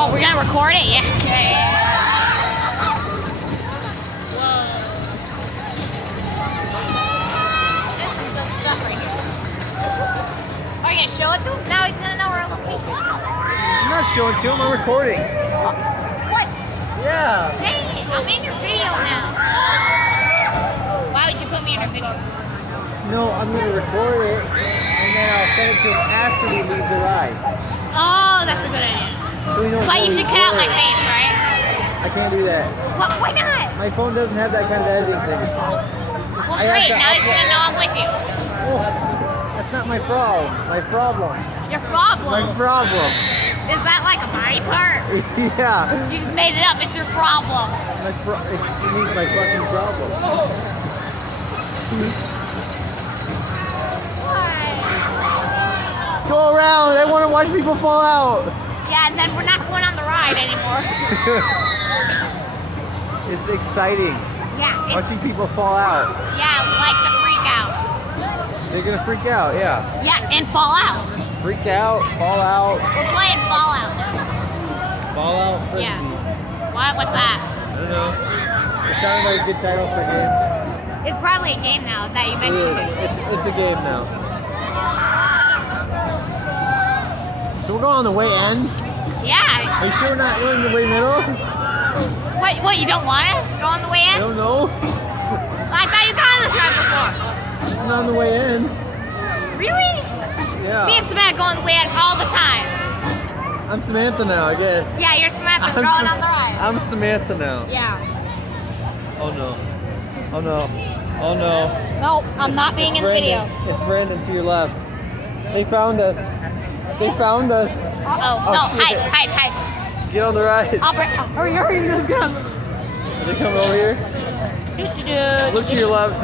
Oh, we're gonna record it? Yeah. Whoa. There's some good stuff right here. Are you gonna show it to him? Now he's gonna know our location. I'm not showing it to him, I'm recording. What? Yeah. Dang it, I'm in your video now. Why would you put me in your video? No, I'm going to record it, and then I'll send it to him after we leave the ride. Oh, that's a good idea. So he knows But you where should we cut out my were. face, right? I can't do that. What? Why not? My phone doesn't have that kind of editing thing. Well, I have great. to Now he's upload- gonna know I'm with you. Oh, that's not my problem. My problem. Your My problem. problem. Is that like a body part? Yeah. You just made it up. It's your problem. It means my fucking problem. Go around. I want to watch people fall out. Yeah, and then we're not going on the ride anymore. It's exciting. Yeah. It's, Watching people fall out. yeah, like the freak out. They're gonna freak out, yeah. Yeah, and fall out. Freak out, fall out, We're playing Fallout. fall out. Frisbee. Yeah. What? What's that? I don't know. It sounded like a good title for a game. It's probably a game now that you It mentioned is. it. It's a game now. So we're going on the way end. Yeah. Are you sure we're not going the way middle? What? You don't want to go on the way I in? don't know. I thought you got on this ride before. I'm not on the way in. Really? Yeah. Me and Samantha go on the way in all the time. I'm Samantha now, I guess. Yeah, you're Samantha going on the ride. I'm Samantha now. Yeah. Oh no. Oh no. Oh no. Nope, I'm not being in the video. It's Brandon to your left. They found us. They found us. Oh, no, shit. hide. Get on the ride. Hurry, let's go. Are they coming over here? Do-do-do. Look to your left.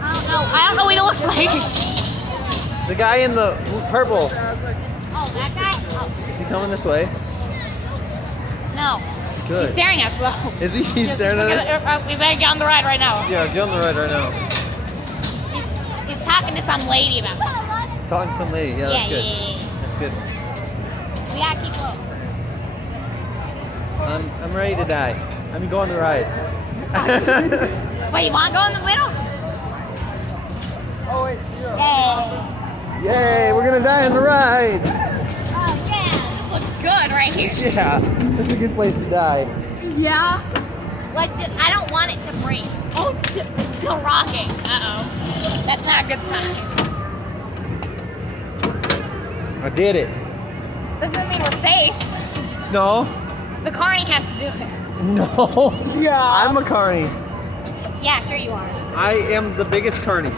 I don't know what he looks like. The guy in the purple. Oh, that guy? Oh, Is he coming this way? no. Good. He's staring at us though. Is he? He's staring at us? We better get on the ride right now. Yeah, get on the ride right now. He's talking to some lady about it. Talking to some lady. Yeah, that's good. Yeah. That's good. We gotta keep close. I'm ready to die. I mean, go on the ride. Wait, you wanna go in the middle? Oh, wait, Yay. Yay, we're gonna die on the ride. Oh yeah, this looks good right here. Yeah, this is a good place to die. Yeah. I don't want it to break. Oh, it's still rocking. Uh-oh. That's not a good sign. I did it. This doesn't mean we're safe. No. The carny has to do it. No. Yeah. I'm a carny. Yeah, sure you are. I am the biggest carny.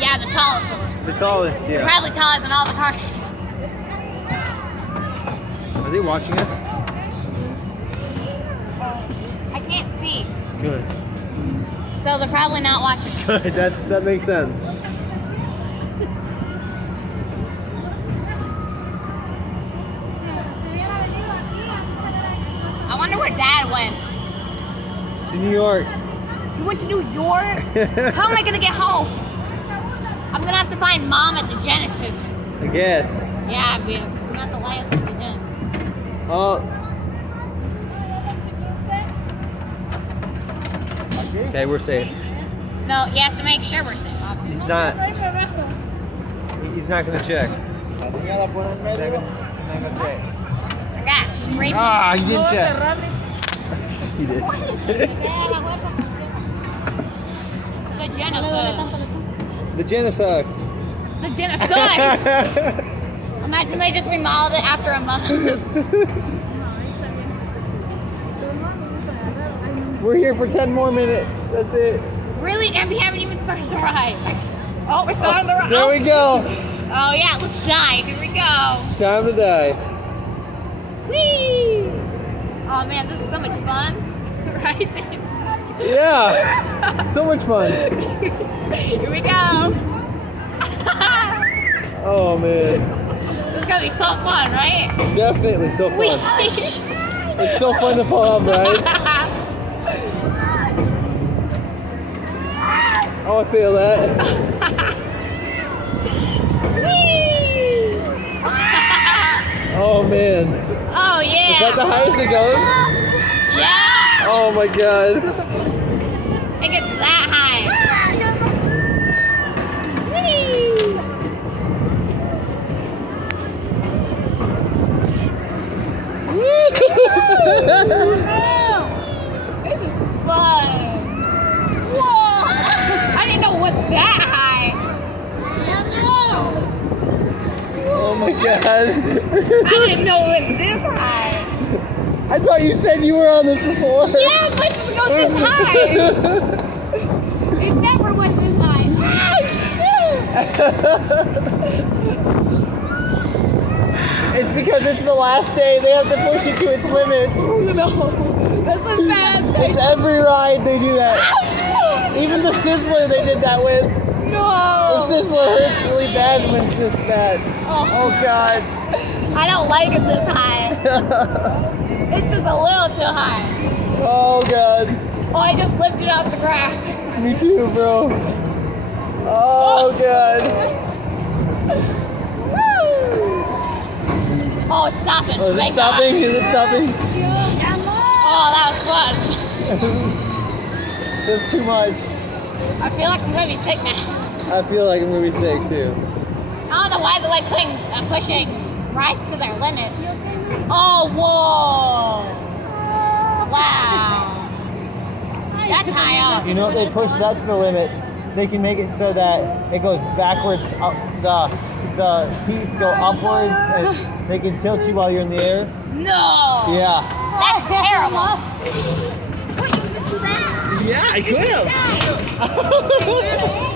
Yeah, the tallest one. The tallest, You're yeah. probably taller than all the carnies. Are they watching us? I can't see. Good. So they're probably not watching. Good. That makes sense. I wonder where Dad went. To New York. He went to New York? How am I gonna get home? I'm gonna have to find Mom at the Genesis. I guess. Yeah, we're not the light at the Genesis. Oh. Okay, we're safe. No, he has to make sure we're safe. Obviously. He's not. He's not gonna check. He's not gonna check. I got scraped. Ah, he didn't check. He did. The Genesis. The Genesucks. The Genesis. Imagine they just remodeled it after a month. We're here for 10 more minutes. That's it. Really? And we haven't even started the ride. Oh, we're starting the ride. There we go. Oh yeah, let's dive. Here we go. Time to die. Whee! Oh man, this is so much fun. Right? Yeah. So much fun. Here we go. Oh man. This is gonna be so fun, right? Definitely so Whee! fun. It's so fun to fall off rides. Oh, I feel that. Whee! Oh Oh man. Oh yeah. Is that the highest it goes? Yeah. Oh my god. It gets that high. Whee! This is fun. Whoa! I didn't know it went that high. Oh my god. I didn't know it went this high. I thought you said you were on this before. Yeah, but it doesn't go this high. It never went this high. Oh, It's because it's the last day. They have to push it to its limits. shoot. No, that's a bad It's every ride they do that. Even the Sizzler they did that with. The No. Sizzler hurts really bad when it's this bad. Oh god. I don't like it this high. It's just a little too high. Oh god. Oh, I just lifted off the ground. Me too, bro. Oh god. Oh, it's stopping. Oh, is it Thank stopping? God. Is it stopping? Oh, that was fun. That's too much. I feel like I'm gonna be sick now. I feel like I'm gonna be sick too. I don't know why they're like pushing right to their limits. Oh, whoa! Wow. That's high up. You know what? They push that to the limits. They can make it so that it goes backwards. Up, the seats go upwards, and they can tilt you while you're in the air. No. Yeah. That's terrible. What, you just do that? Yeah, I could have. No.